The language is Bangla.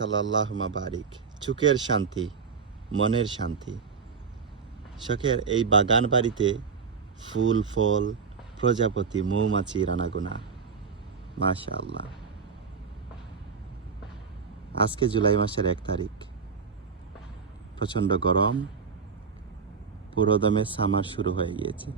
মাশাল্লাহ বারিক। চুকের শান্তি, মনের শান্তি। শখের এই বাগান বাড়িতে ফুল, ফল, প্রজাপতি, মৌমাছি, রানাগুনা মাশা আল্লাহ আজকে জুলাই মাসের এক তারিখ। প্রচণ্ড গরম, পুরোদমে সামার শুরু হয়ে গিয়েছে।